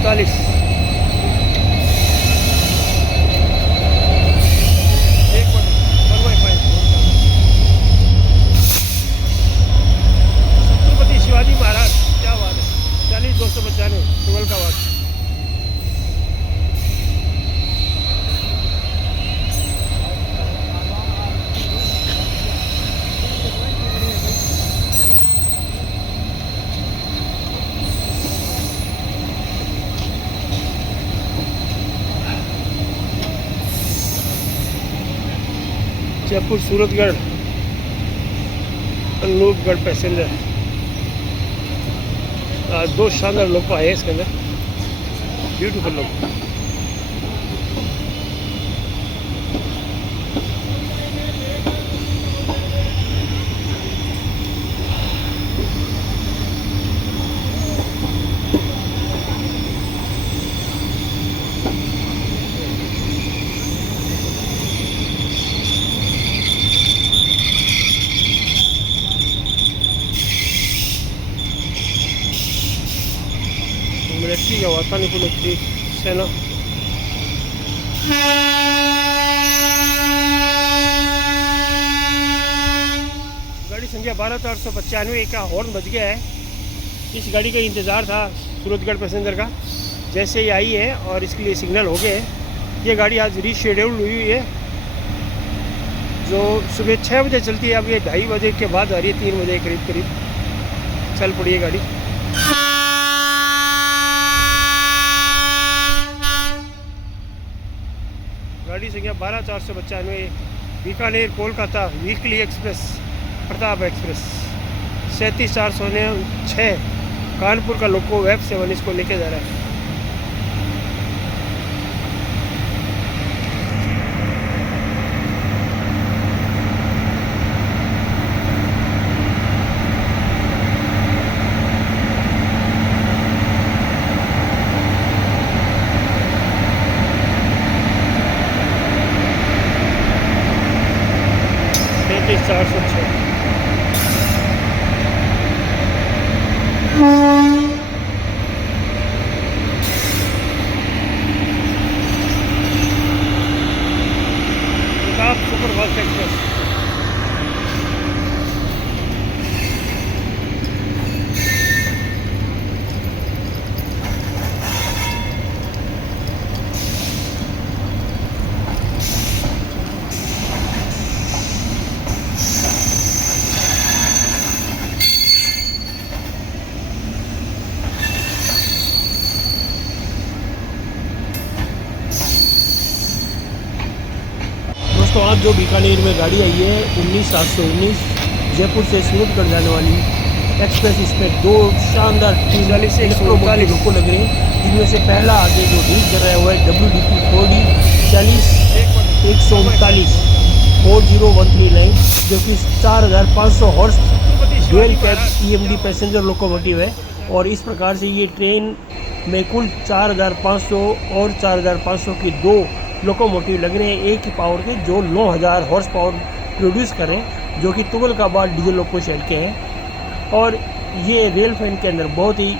139 छत्रपति शिवाजी महाराज, क्या बात है। 40-295 तुगलकाबाद। जयपुर सूरतगढ़ अनूपगढ़ पैसेंजर। दो शानदार लोग आए हैं इसके अंदर, ब्यूटीफुल लोग। मिलिट्री का वातानुकूलित सेना। गाड़ी संख्या 12495 का हॉर्न बज गया है। इस गाड़ी का इंतज़ार था सूरतगढ़ पैसेंजर का। जैसे ही आई है और इसके लिए सिग्नल हो गए हैं। ये गाड़ी आज रीशेड्यूल हुई है, जो सुबह 6 बजे चलती है। अब ये 2:30 बजे के बाद आ रही है, 3 बजे करीब करीब चल पड़ी है गाड़ी। गाड़ी संख्या 12495 Bikaner Kolkata weekly express, Pratap express. 37406 Kanpur का लोको वेब 7 इसको लेके जा रहा है। Superfast express. दोस्तों आज जो बीकानेर में गाड़ी आई है 19719 जयपुर से सूरतगढ़ जाने वाली एक्सप्रेस, इसमें दो शानदार लोको लग रहे हैं। जिनमें से पहला आगे जो डील कर रहा है वो है WDP 4D 40-139 40139, जो कि 4500 horse dual cab EMD passenger locomotive है। और इस प्रकार से ये ट्रेन में कुल 4500 और 4500 की दो लोकोमोटिव लग रहे हैं एक ही पावर के, जो 9000 हॉर्स पावर प्रोड्यूस करें, जो कि तुगलकाबाद डीजल लोको शेल के हैं। और ये रेल फैन के अंदर बहुत ही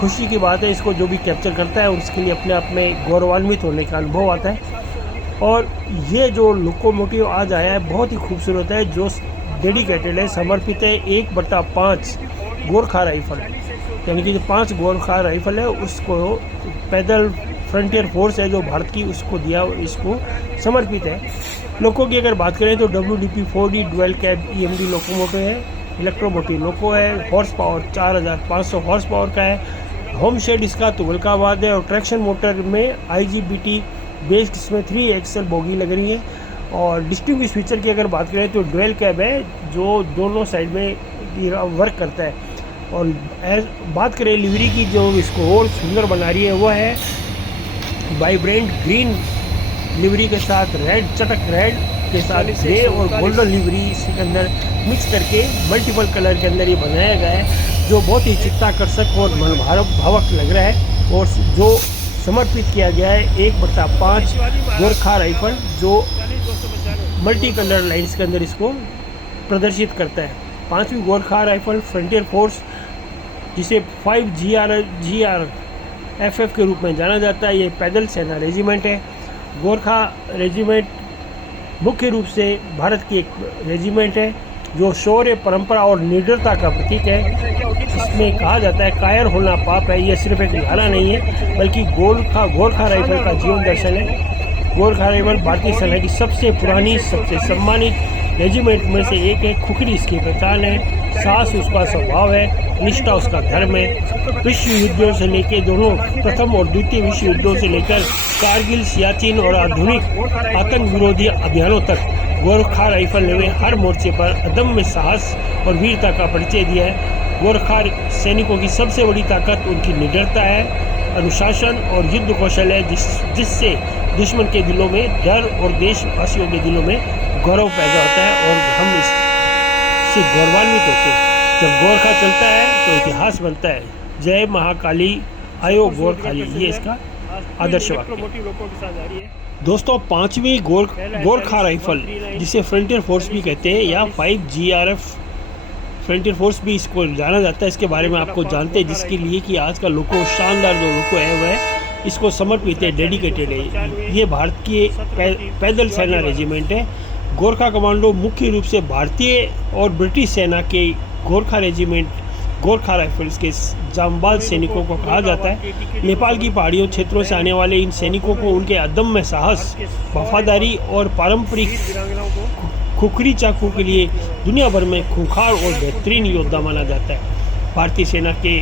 खुशी की बात है। इसको जो भी कैप्चर करता है उसके लिए अपने आप में गौरवान्वित होने का अनुभव आता है। और ये जो लोकोमोटिव आज आया है बहुत ही खूबसूरत है, जो डेडिकेटेड है, समर्पित है 1/5 गोरखा राइफल, यानी कि जो 5 गोरखा राइफल है उसको पैदल फ्रंटियर फोर्स है जो भारत की, उसको दिया, इसको समर्पित है। लोको की अगर बात करें तो WDP 4D dual cab EMD locomotive है, इलेक्ट्रोमोटिव लोको है। हॉर्स पावर 4500 हॉर्स पावर का है। होम शेड इसका तुगलकाबाद है। और ट्रैक्शन मोटर में IGBT बेस्ड इसमें 3 एक्सल बोगी लग रही है। और डिस्टिंग्विश फीचर की अगर बात करें तो डुअल कैब है, जो दोनों साइड में वर्क करता है। और बात करें लिवरी की, जो इसको और सुंदर बना रही है वो है वाइब्रेंट ग्रीन लिवरी के साथ रेड, चटक रेड के साथ ग्रे और गोल्डन लिवरी इसके अंदर मिक्स करके मल्टीपल कलर के अंदर ये बनाया गया है, जो बहुत ही चित्ताकर्षक और मनभावक लग रहा है। और जो समर्पित किया गया है 1/5 गोरखा राइफल, जो मल्टी कलर लाइन्स के अंदर इसको प्रदर्शित करता है। 5वीं गोरखा राइफल फ्रंटियर फोर्स, जिसे 5 GR FF के रूप में जाना जाता है। ये पैदल सेना रेजिमेंट है। गोरखा रेजिमेंट मुख्य रूप से भारत की एक रेजिमेंट है जो शौर्य, परंपरा और निडरता का प्रतीक है। इसमें कहा जाता है कायर होना पाप है। ये सिर्फ एक नारा नहीं है बल्कि गोरखा राइफल का जीवन दर्शन है। गोरखा राइफल भारतीय सेना की सबसे पुरानी, सबसे सम्मानित रेजिमेंट में से एक है। खुखरी इसकी पहचान है, साहस उसका स्वभाव है, निष्ठा उसका धर्म है। विश्व युद्धों से लेकर दोनों प्रथम और द्वितीय विश्व युद्धों से लेकर कारगिल, सियाचिन और आधुनिक आतंक विरोधी अभियानों तक गोरखा राइफल ने हर मोर्चे पर अदम्य साहस और वीरता का परिचय दिया है। गोरखा सैनिकों की सबसे बड़ी ताकत उनकी निडरता है, अनुशासन और युद्ध कौशल है, जिससे दुश्मन के दिलों में डर और देशवासियों के दिलों में गौरव पैदा होता है और हम इससे गौरवान्वित होते हैं। जब गोरखा चलता है तो इतिहास बनता है। जय महाकाली, आयो गोरखाली, ये इसका आदर्श वाक्य। दोस्तों, 5वीं गोरखा राइफल, जिसे फ्रंटियर फोर्स भी कहते हैं या 5GRF फ्रंटियर फोर्स भी इसको जाना जाता है, इसके बारे में आपको जानते हैं, जिसके लिए कि आज का लोगों शानदार जो लोगों है वह इसको समर्पित है, डेडिकेटेड है। ये भारत की पैदल सेना रेजिमेंट है। गोरखा कमांडो मुख्य रूप से भारतीय और ब्रिटिश सेना के गोरखा रेजिमेंट, गोरखा राइफल्स के जांबाज सैनिकों को कहा जाता है। नेपाल की पहाड़ियों क्षेत्रों से आने वाले इन सैनिकों को उनके अदम्य साहस, वफादारी और पारंपरिक खुखरी चाकू के लिए दुनिया भर में खूंखार और बेहतरीन योद्धा माना जाता है। भारतीय सेना के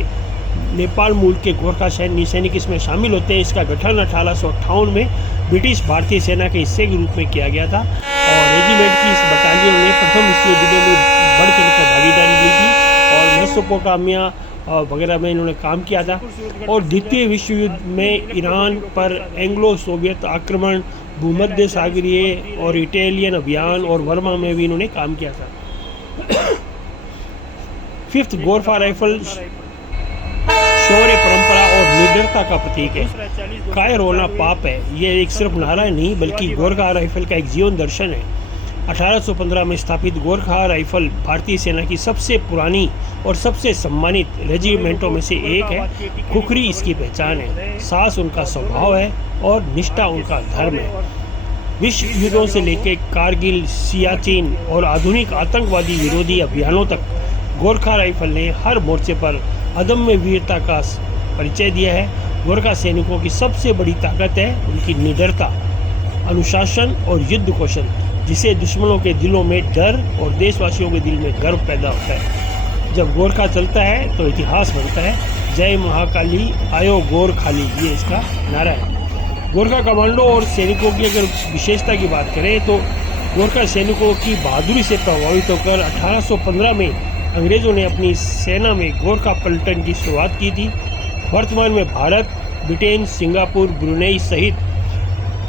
नेपाल मूल के गोरखा सैनिक इसमें शामिल होते हैं। इसका गठन 1858 में ब्रिटिश भारतीय सेना के हिस्से के रूप में किया गया था और रेजिमेंट की इस बटालियन ने प्रथम विश्व युद्ध में बढ़ चढ़कर भागीदारी ली थी और मेसोपोटामिया वगैरह में इन्होंने काम किया था। और द्वितीय विश्व युद्ध में ईरान पर एंग्लो सोवियत आक्रमण, भूमध्य सागरीय और इटालियन अभियान और बर्मा में भी इन्होंने काम किया था। 5th गोरखा राइफल शौर्य, परंपरा और निडरता का प्रतीक है। कायर होना पाप है, ये एक सिर्फ नारा नहीं बल्कि गोरखा राइफल का एक जीवन दर्शन है। 1815 में स्थापित गोरखा राइफल भारतीय सेना की सबसे पुरानी और सबसे सम्मानित रेजिमेंटों में से एक है। खुखरी इसकी पहचान है, साहस उनका स्वभाव है और निष्ठा उनका धर्म है। विश्व युद्धों से लेकर कारगिल, सियाचिन और आधुनिक आतंकवादी विरोधी अभियानों तक गोरखा राइफल ने हर मोर्चे पर अदम्य वीरता का परिचय दिया है। गोरखा सैनिकों की सबसे बड़ी ताकत है उनकी निडरता, अनुशासन और युद्ध कौशल, जिसे दुश्मनों के दिलों में डर और देशवासियों के दिल में गर्व पैदा होता है। जब गोरखा चलता है तो इतिहास बनता है। जय महाकाली, आयो गोरखाली, ये इसका नारा है। गोरखा कमांडो और सैनिकों की अगर विशेषता की बात करें तो गोरखा सैनिकों की बहादुरी से प्रभावित होकर 1815 में अंग्रेज़ों ने अपनी सेना में गोरखा पलटन की शुरुआत की थी। वर्तमान में भारत, ब्रिटेन, सिंगापुर, ब्रुनेई सहित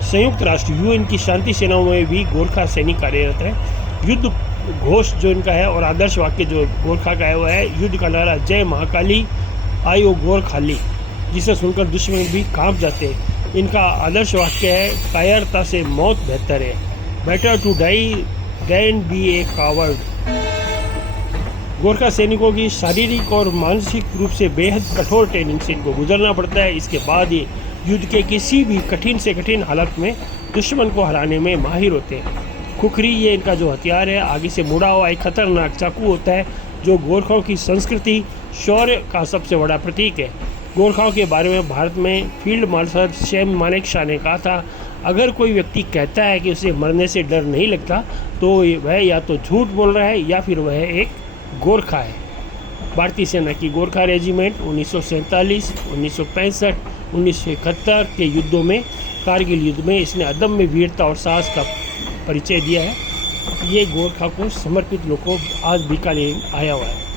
संयुक्त राष्ट्र UN की शांति सेनाओं में भी गोरखा सैनिक कार्यरत है। युद्ध घोष जो इनका है और आदर्श वाक्य जो गोरखा का है वह है युद्ध का नारा जय महाकाली, आयो गोरखाली, जिसे सुनकर दुश्मन भी कांप जाते हैं। इनका आदर्श वाक्य है कायरता से मौत बेहतर है, better to die than be a coward. Gorkha सैनिकों की शारीरिक और मानसिक रूप से बेहद कठोर ट्रेनिंग से इनको गुजरना पड़ता है। इसके बाद ये युद्ध के किसी भी कठिन से कठिन हालत में दुश्मन को हराने में माहिर होते हैं। खुखरी ये इनका जो हथियार है, आगे से मुड़ा हुआ एक खतरनाक चाकू होता है जो गोरखाओं की संस्कृति, शौर्य का सबसे बड़ा प्रतीक है। गोरखाओं के बारे में भारत में फील्ड मार्शल सैम मानेकशॉ ने कहा था, अगर कोई व्यक्ति कहता है कि उसे मरने से डर नहीं लगता तो वह या तो झूठ बोल रहा है या फिर वह एक गोरखा है। भारतीय सेना की गोरखा रेजिमेंट 1947, 1965, 1971 के युद्धों में, कारगिल युद्ध में इसने अदम्य वीरता और साहस का परिचय दिया है। ये गोरखा को समर्पित लोगों आज बीकानेर आया हुआ है।